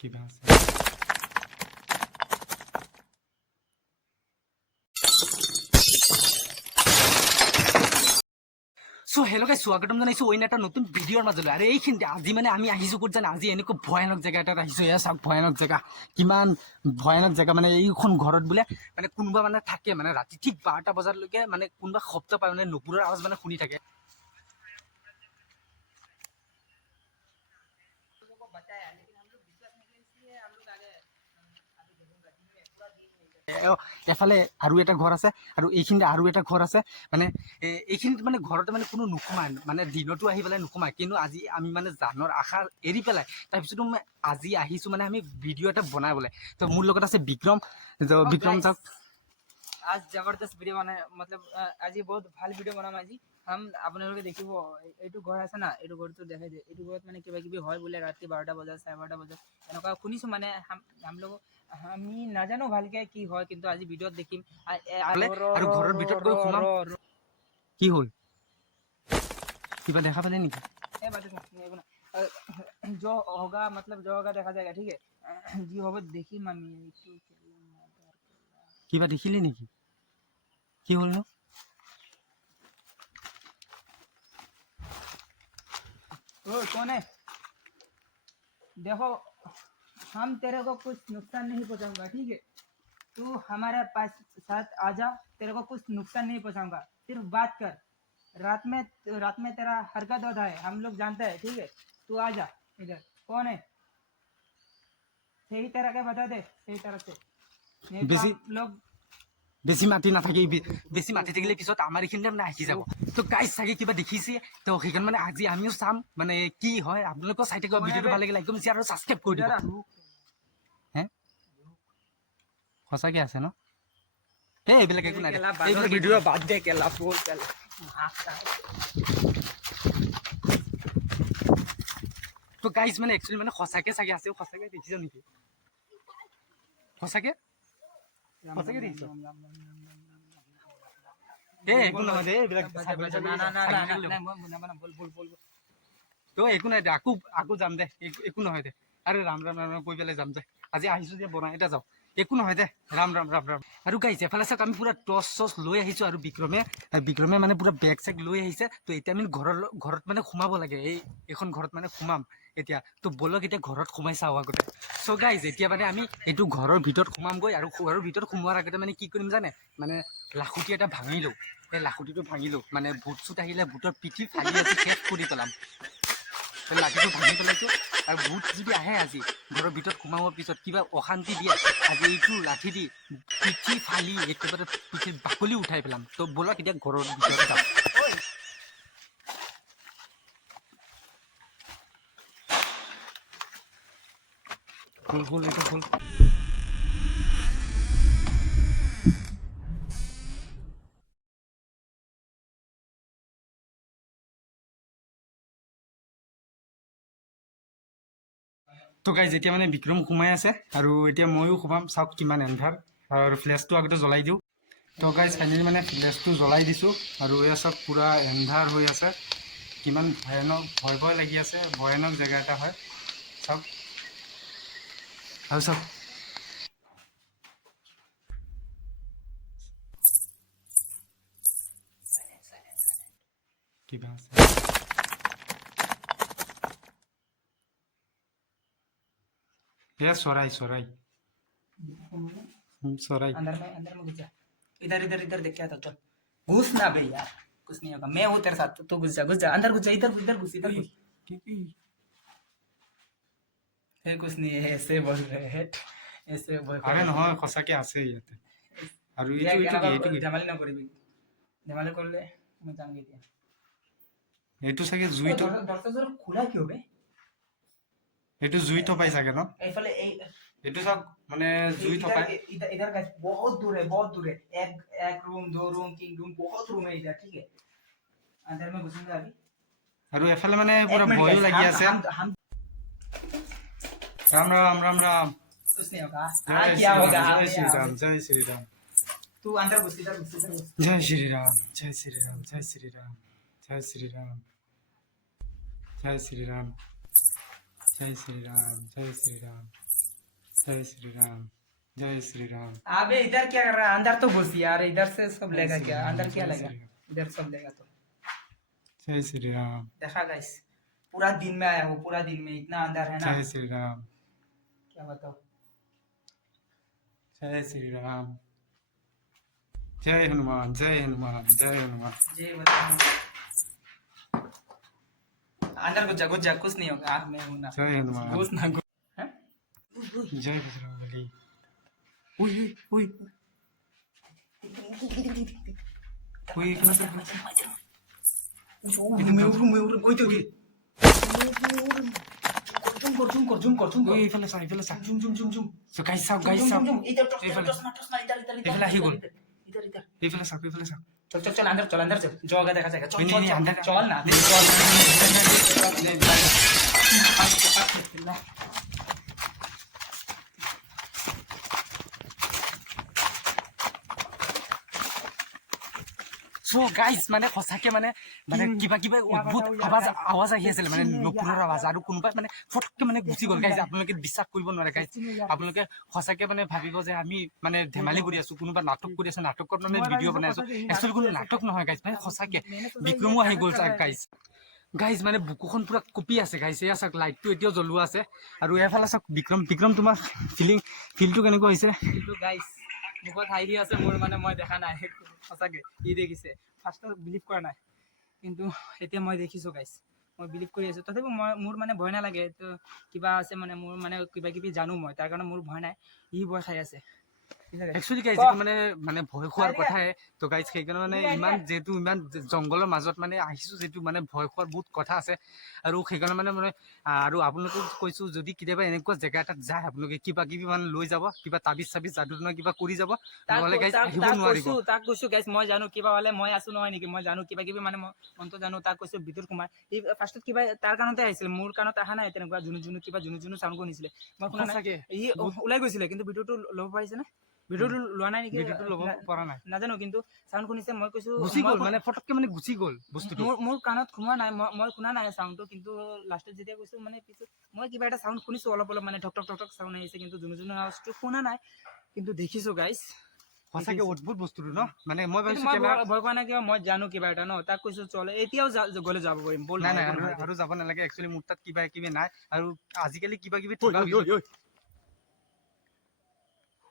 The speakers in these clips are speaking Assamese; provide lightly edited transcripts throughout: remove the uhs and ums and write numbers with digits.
কিবা আছে। সো হেল্ল গাইস, স্বাগতম জানাইছো অন্য এটা নতুন ভিডিওৰ মাজলৈ। আৰু এইখিনিতে আজি মানে আমি আহিছো ক'ত জানে, আজি এনেকুৱা ভয়ানক জেগা এটাত আহিছো। এয়া চাওক ভয়ানক জেগা, কিমান ভয়ানক জেগা। মানে এইখন ঘৰত বোলে মানে কোনোবা মানে থাকে, মানে ৰাতি ঠিক 12টা বজালৈকে মানে কোনোবা শব্দ পায়, মানে নুপুৰৰ আৱাজ মানে শুনি থাকে। এফালে আৰু এটা ঘৰ আছে, আৰু এইখিনিতে আৰু এটা ঘৰ আছে। মানে এইখিনিত মানে ঘৰতে মানে কোনো নোসোমায়, মানে দিনতো আহি পেলাই নোসোমায়। কিন্তু আজি আমি মানে জানৰ আশা এৰি পেলাই তাৰপিছতো মই আজি আহিছোঁ মানে আমি ভিডিঅ' এটা বনাবলৈ। তো মোৰ লগত আছে বিক্ৰম। বিক্ৰম চাওক, आज जबरदस्त वीडियो बना मतलब आज बहुत ভাল ভিডিও বনাম আজি। हम আপোনালোকে দেখিব এইটো ঘৰ আছে না, এইটো ঘৰটো দেখাই দিয়ে। এইটো ঘৰত মানে কিবা কিবি হয় বোলে ৰাতি 12টা বজাত 12:30 বজাত এনেকুৱা শুনিছো। মানে আমি নাজানো ভালকে কি হয়, কিন্তু আজি ভিডিঅ'ত দেখিম। আৰু ঘৰৰ ভিতৰত গৈ সোমাম। কি হ'ল, কিবা দেখা পালে নেকি? जो होगा मतलब जो होगा देखा जाएगा, ठीक है। जी होगा দেখিম আমি। কিবা দেখিলি নেকি? কি হ'ল নো? कौन है? देखो, हम तेरे को कुछ नुकसान नहीं पहुंचाऊंगा, ठीक है। तू हमारे पास साथ आ जा, तेरे को कुछ नुकसान नहीं पहुंचाऊंगा। सिर्फ बात कर। रात में तेरा हरकत होता है, हम लोग जानते हैं, ठीक है। तू आ जा इधर। कौन है? सही तरह के बता दे, सही तरह से, नहीं तो বেছি हम लोग বেছি মাটি নাথাকে, বেছি মাটি থাকিলে পিছত আমাৰ এইখিনিতে মানে আহি যাব। তো গাইজ চাগে কিবা দেখিছে, তো সেইকাৰণে মানে আজি আমিও চাম মানে কি হয়। আপোনালোকেও চাই থাকিব, ভিডিঅ'টো ভাল লাগিলে একদম শ্বেয়াৰ আৰু ছাবস্ক্ৰাইব কৰি দিব। হে, সঁচাকৈ আছে ন? এইবিলাক একো নাই, এইবিলাক ভিডিও বাদ দে, কেলা ফুল কেলা। তো গাইজ মানে একচুৱেলি মানে সঁচাকৈ চাগে আছে। সঁচাকৈ দেখিছ নেকি? সঁচাকৈ সঁচাকৈ দেখিছ? একো নহয় দে, এইবিলাক তো একো নাই দে, আকৌ আকৌ যাম দে, একো নহয় দে। আৰে ৰাম ৰাম ৰাম ৰাম কৈ পেলাই যাম দে। আজি আহিছোঁ যে বনাই এটা যাওঁ, একো নহয় দে। ৰাম ৰাম ৰাম ৰাম। আৰু গাইছে এফালে চাওক, আমি পুৰা টৰ্চ চচ লৈ আহিছোঁ, আৰু বিক্ৰমে মানে পুৰা বেগ চেগ লৈ আহিছে। তো এতিয়া আমি ঘৰত মানে সোমাব লাগে। এইখন ঘৰত মানে সোমাম এতিয়া। তো বলক এতিয়া ঘৰত সোমাই চাওঁ আগতে। চ' গাইজ এতিয়া মানে আমি এইটো ঘৰৰ ভিতৰত সোমামগৈ, আৰু ঘৰৰ ভিতৰত সোমোৱাৰ আগতে মানে কি কৰিম জানে, মানে লাখুটি এটা ভাঙি লওঁ। সেই লাখুটিটো ভাঙি লওঁ, মানে ভূত চুত আহিলে ভূতৰ পিঠি ফালি আজি শেষ কৰি পেলাম। লাঠিটো ভাঙি পেলাইছোঁ, আৰু ভূত যদি আহে আজি ঘৰৰ ভিতৰত সোমাবৰ পিছত কিবা অশান্তি দিয়ে, আজি এইটো লাঠি দি পিঠি ফালি একেবাৰে পিঠিৰ বাকলি উঠাই পেলাম। তো ব'লক এতিয়া ঘৰৰ ভিতৰত যাওঁ। হ'ল এটা হ'ল। তো গাইজ এতিয়া মানে বিক্ৰম সোমাই আছে, আৰু এতিয়া ময়ো সোমাম। চাওক কিমান এন্ধাৰ, আৰু ফ্লেছটো আগতে জ্বলাই দিওঁ। তো গাইজ ফাইনেলি মানে ফ্লেছটো জ্বলাই দিছোঁ, আৰু এয়া চাওক পূৰা এন্ধাৰ হৈ আছে। কিমান ভয়ানক, ভয় ভয় লাগি আছে। ভয়ানক জেগা এটা হয় চাওক। আৰু চাওক কিবা আছে। এয়া চৰাই চৰাই चौराई। अंदर में घुस जा। इधर इधर इधर देख के आता, चल। घुस ना बे यार, कुछ नहीं होगा। मैं हूँ तेरे साथ, तो घुस जा, घुस जा, अंदर घुस जा। इधर इधर घुस, इधर घुस। कुछ नहीं है, ऐसे बोल रहे हैं, ऐसे बोल। আরে নহয়, সঁচাকে আছে ইয়াতে। আৰু এইটো ধেমালি নকৰিবি, ধেমালি কৰিলে মই যামগে এতিয়া। এইটো চাগে জুইটো, দরজা খোলা কিয় বে? এইটো জুই থপাই চাগে ন? এইফালে এইটো চাওক মানে জুই থপাই। इधर इधर गाइस, बहुत दूर है, बहुत दूर है। एक एक रूम, दो रूम, तीन रूम, बहुत रूम है इधर, ठीक है। अंदर में घुसूंगा अभी। আৰু এফালে মানে পুৰা ভয়ো লাগি আছে। राम राम राम राम। कुछ नहीं होगा। जय क्या होगा? जय श्री राम, जय श्री राम। तू अंदर घुस, इधर घुस, इधर घुस। जय श्री राम, जय श्री राम, जय श्री राम, जय श्री राम, जय श्री राम, जय श्री राम, जय श्री राम। जय श्री राम जय श्री राम अबे इधर क्या कर रहा है अंदर तो घुस यार इधर से सब लेगा क्या अंदर क्या जय लेगा श्री राम इधर सब लेगा तो जय श्री राम देखा गाइस पूरा दिन में आया हूँ पूरा दिन में इतना अंदर है ना जय श्री राम क्या बताओ जय श्री राम जय हनुमान जय हनुमान जय हनुमान जय बताओ अंदर घुस जा कुछ नहीं होगा मैं हूं ना जय हनुमान घुस ना घुस हैं? जय बजरंगबली उई उई कोई एक नजर मैं उड़ ওই তো কি জুম কর कोई इफाले सा জুম so guys sao इधर इफाले टोस ना इधर इफाले ही गोल इधर इफाले सा चल अंदर चल जगह देखा जाएगा चल नहीं, अंदर चल ना so guys মানে সঁচাকে মানে মানে কিবা কিবা অদ্ভুত আৱাজ আহি আছিল মানে নুপুৰৰ আৱাজ আৰু কোনোবা মানে ফটককে মানে গুচি গ'ল গাইজ আপোনালোকে বিশ্বাস কৰিব নোৱাৰে গাইজ আপোনালোকে সঁচাকে মানে ভাবিব যে আমি মানে ধেমালি কৰি আছো কোনোবা নাটক কৰি আছে নাটকত মানে ভিডিঅ' বনাই আছো একচুৱেলি কোনো নাটক নহয় গাইজ মানে সঁচাকে বিক্ৰমো আহি গ'ল গাইজ গাইজ মানে বুকুখন পুৰা কপি আছে গাইজ এয়া চাওক লাইটটো এতিয়াও জ্বলোৱা আছে আৰু এফালে চাওক বিক্ৰম তোমাৰ ফিলটো কেনেকুৱা হৈছে কিন্তু গাইস মুখত হাঁহি আছে মোৰ মানে মই দেখা নাই সঁচাকে ই দেখিছে ফাৰ্ষ্টত বিলিভ কৰা নাই কিন্তু এতিয়া মই দেখিছো গাইস মই বিলিভ কৰি আছো তথাপিও মই মোৰ মানে ভয় নালাগে তো কিবা আছে মানে মোৰ মানে কিবা কিবি জানো মই তাৰ কাৰণে মোৰ ভয় নাই ই ভয় খাই আছে একচুৱেলি গাইজ এইটো মানে ভয় খোৱাৰ কথাই তো গাইজ সেইকাৰণে মানে ইমান জংঘলৰ মাজত মানে আহিছো যিটো মানে ভয় খোৱাৰ বহুত কথা আছে আৰু সেইকাৰণে মানে আৰু আপোনালোকক কৈছো যদি কেতিয়াবা এনেকুৱা জেগা এটাত যায় আপোনালোকে কিবা কিবি মানে লৈ যাব কিবা তাবিজ চাবিজ যাদু নহয় কিবা কৰি যাব নহ'লে গাইজ আহিব নোৱাৰিব তাক কৈছো গাইছ মই জানো কিবা হ'লে মই আছো নহয় নেকি মই জানো কিবা কিবি মানে মনটো জানো তাক কৈছো ভিতৰত সোমাই ই ফাৰ্ষ্টত কিবা তাৰ কাৰণতে আহিছিল মোৰ কাৰণত অহা নাই তেনেকুৱা জুনু চাউণ্ড শুনিছিলে মই শুনা নাই ই ওলাই গৈছিলে কিন্তু ভিডিঅ'টো ল'ব পাৰিছে নে ভিডিঅ'টো লোৱা নাই নেকি ভিডিঅ'টো ল'ব পৰা নাই নাজানো কিন্তু চাউণ্ড শুনিছে মই কৈছো গুচি গ'ল মানে ফটককে মানে গুচি গ'ল বস্তুটো মোৰ কাণত সোমোৱা নাই মই শুনা নাই চাউণ্ডটো কিন্তু লাষ্টত যেতিয়া কৈছো মানে পিছত মই কিবা এটা চাউণ্ড শুনিছো অলপ মানে ঠক ঠক চাউণ্ড আহিছে কিন্তু জুনু আৱাজটো শুনা নাই কিন্তু দেখিছো গাইছ সঁচাকে অদ্ভুত বস্তুটো ন মানে মই ভাবিছো মই কেমেৰা ভয় কৰা নাই কিয় মই জানো কিবা এটা ন তাক কৈছো চলে এতিয়াও গ'লে যাব পাৰিম বল নাই আৰু যাব নালাগে একচুৱেলি মোৰ তাত কিবা কিবি নাই আৰু আজিকালি কিবা কিবি থকা হৈছে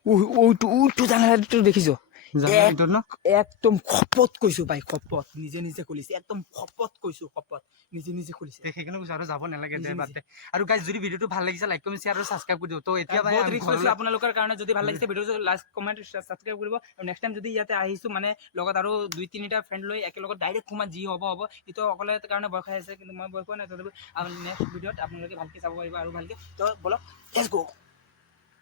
ওইটো জানালাটো দেখিছো জানালাটোত ন একদম খপত কৈছো ভাই খপত নিজে খুলিছে একদম খপত কৈছো খপত নিজে খুলিছে সেইকাৰণে কৈছো আৰু যাব নালাগে দে বাদ দে আৰু গাইজ যদি ভিডিঅ'টো ভাল লাগিছে লাইক কমেণ্ট শ্বেয়াৰ আৰু ছাবস্ক্ৰাইব কৰি দিও তো এতিয়া মানে বহুত ৰিক্স লৈছো আপোনালোকৰ কাৰণে যদি ভাল লাগিছে ভিডিঅ'টো লাইক কমেণ্ট ছাবস্ক্ৰাইব কৰিব আৰু নেক্সট টাইম যদি ইয়াতে আহিছো মানে লগত আৰু 2-3টা ফ্ৰেণ্ড লৈ একেলগত ডাইৰেক্ট সোমাই যি হ'ব এইটো অকলে কাৰণে ভয় খাই আছে কিন্তু মই ভয় পোৱা নাই তথাপি নেক্সট ভিডিঅ'ত আপোনালোকে ভালকে চাব পাৰিব আৰু ভালকে তো বলক লেটছ গো